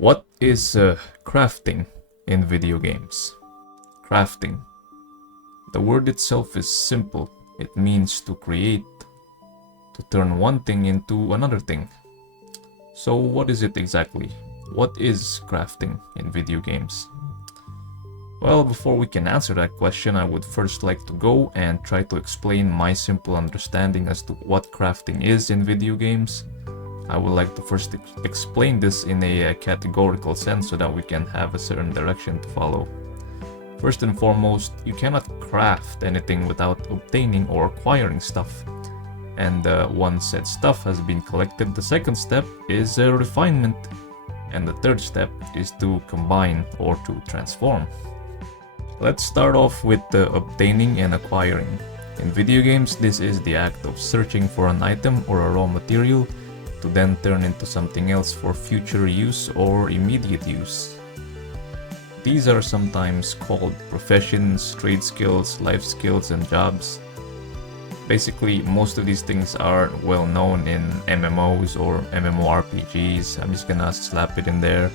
What is crafting in video games? Crafting. The word itself is simple. It means to create, to turn one thing into another thing. So what is it exactly? What is crafting in video games? Well, before we can answer that question, I would first like to go and try to explain my simple understanding as to what crafting is in video games. I would like to first explain this in a categorical sense so that we can have a certain direction to follow. First and foremost, you cannot craft anything without obtaining or acquiring stuff. And once said stuff has been collected, the second step is refinement. And the third step is to combine or to transform. Let's start off with obtaining and acquiring. In video games, this is the act of searching for an item or a raw material to then turn into something else for future use or immediate use. These are sometimes called professions, trade skills, life skills, and jobs. Basically, most of these things are well known in MMOs or MMORPGs. I'm just gonna slap it in there.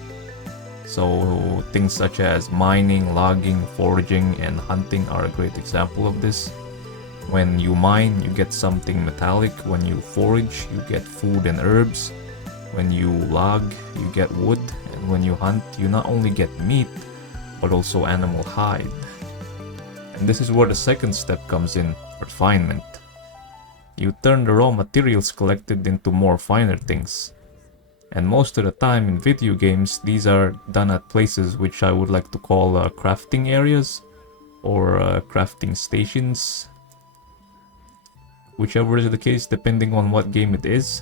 So things such as mining, logging, foraging, and hunting are a great example of this. When you mine, you get something metallic. When you forage, you get food and herbs. When you log, you get wood. And when you hunt, you not only get meat, but also animal hide. And this is where the second step comes in, refinement. You turn the raw materials collected into more finer things. And most of the time in video games, these are done at places which I would like to call crafting areas or crafting stations. Whichever is the case, depending on what game it is.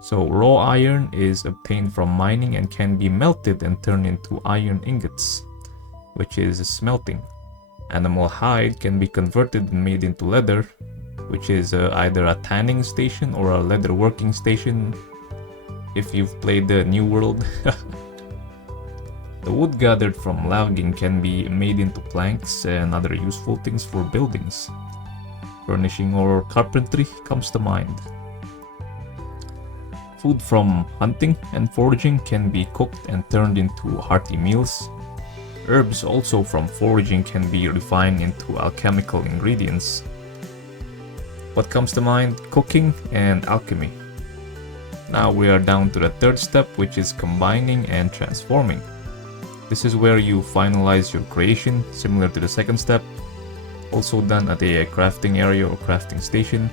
So raw iron is obtained from mining and can be melted and turned into iron ingots, which is smelting. Animal hide can be converted and made into leather, which is either a tanning station or a leather working station if you've played the New World. The wood gathered from logging can be made into planks and other useful things for buildings. Furnishing or carpentry comes to mind. Food from hunting and foraging can be cooked and turned into hearty meals. Herbs also from foraging can be refined into alchemical ingredients. What comes to mind? Cooking and alchemy. Now we are down to the third step, which is combining and transforming. This is where you finalize your creation, similar to the second step. Also done at a crafting area or crafting station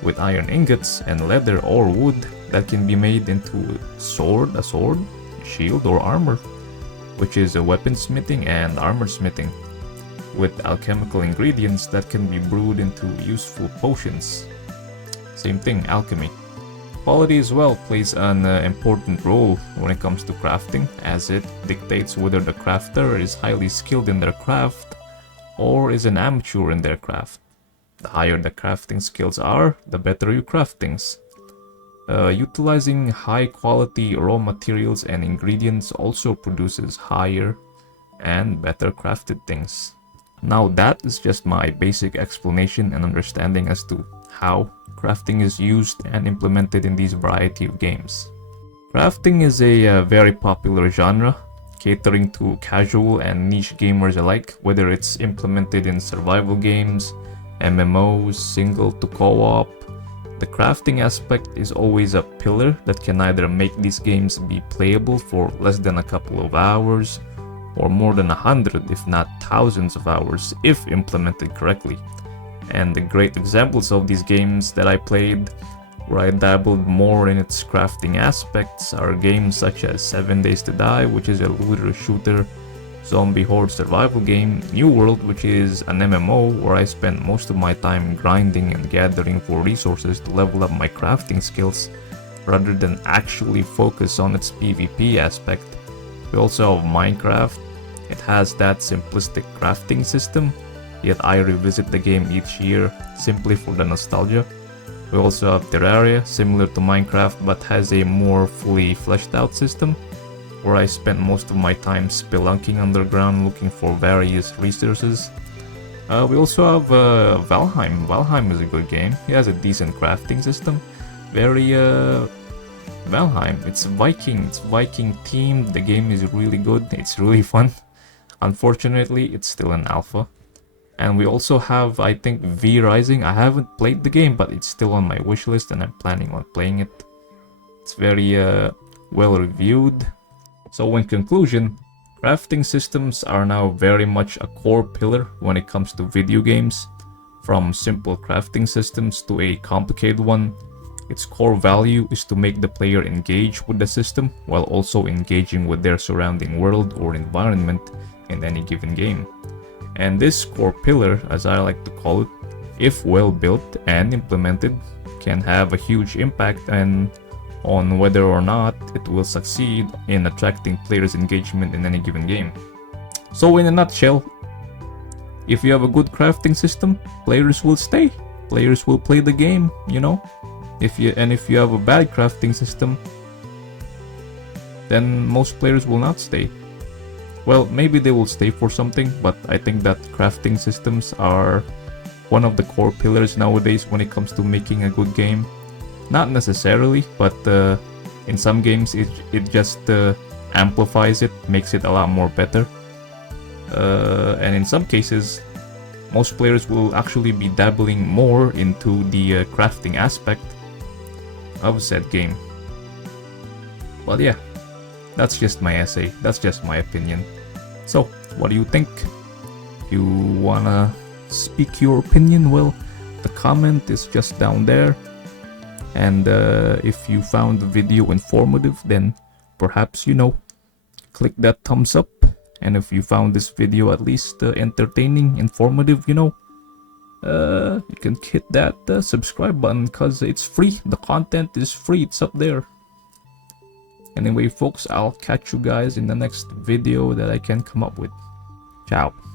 with iron ingots and leather or wood that can be made into a sword, shield, or armor, which is a weaponsmithing and armor smithing, with alchemical ingredients that can be brewed into useful potions. Same thing, alchemy. Quality as well plays an important role when it comes to crafting, as it dictates whether the crafter is highly skilled in their craft or is an amateur in their craft. The higher the crafting skills are, the better you craft things. Utilizing high quality raw materials and ingredients also produces higher and better crafted things. Now that is just my basic explanation and understanding as to how crafting is used and implemented in these variety of games. Crafting is a very popular genre, catering to casual and niche gamers alike, whether it's implemented in survival games, MMOs, single to co-op. The crafting aspect is always a pillar that can either make these games be playable for less than a couple of hours, or more than 100 if not thousands of hours if implemented correctly. And the great examples of these games that I played, where I dabbled more in its crafting aspects, are games such as 7 Days to Die, which is a looter shooter zombie horde survival game, New World, which is an MMO where I spent most of my time grinding and gathering for resources to level up my crafting skills rather than actually focus on its PvP aspect. We also have Minecraft. It has that simplistic crafting system, yet I revisit the game each year simply for the nostalgia. We also have Terraria, similar to Minecraft but has a more fully fleshed out system, where I spent most of my time spelunking underground looking for various resources. We also have Valheim. Valheim is a good game. It has a decent crafting system. Very Valheim, it's Viking themed, the game is really good, it's really fun. Unfortunately, it's still an alpha. And we also have, I think, V Rising. I haven't played the game, but it's still on my wishlist and I'm planning on playing it. It's very well reviewed. So in conclusion, crafting systems are now very much a core pillar when it comes to video games. From simple crafting systems to a complicated one, its core value is to make the player engage with the system while also engaging with their surrounding world or environment in any given game. And this core pillar, as I like to call it, if well built and implemented, can have a huge impact on whether or not it will succeed in attracting players' engagement in any given game. So in a nutshell, if you have a good crafting system, players will stay. Players will play the game, you know. If you have a bad crafting system, then most players will not stay. Well, maybe they will stay for something, but I think that crafting systems are one of the core pillars nowadays when it comes to making a good game. Not necessarily, but in some games it just amplifies it, makes it a lot more better. And in some cases, most players will actually be dabbling more into the crafting aspect of said game. But yeah, that's just my essay, that's just my opinion. So, what do you think? If you wanna speak your opinion, well, the comment is just down there. And if you found the video informative, then perhaps, you know, click that thumbs up. And if you found this video at least entertaining, informative, you know, you can hit that subscribe button because it's free. The content is free, it's up there. Anyway, folks, I'll catch you guys in the next video that I can come up with. Ciao.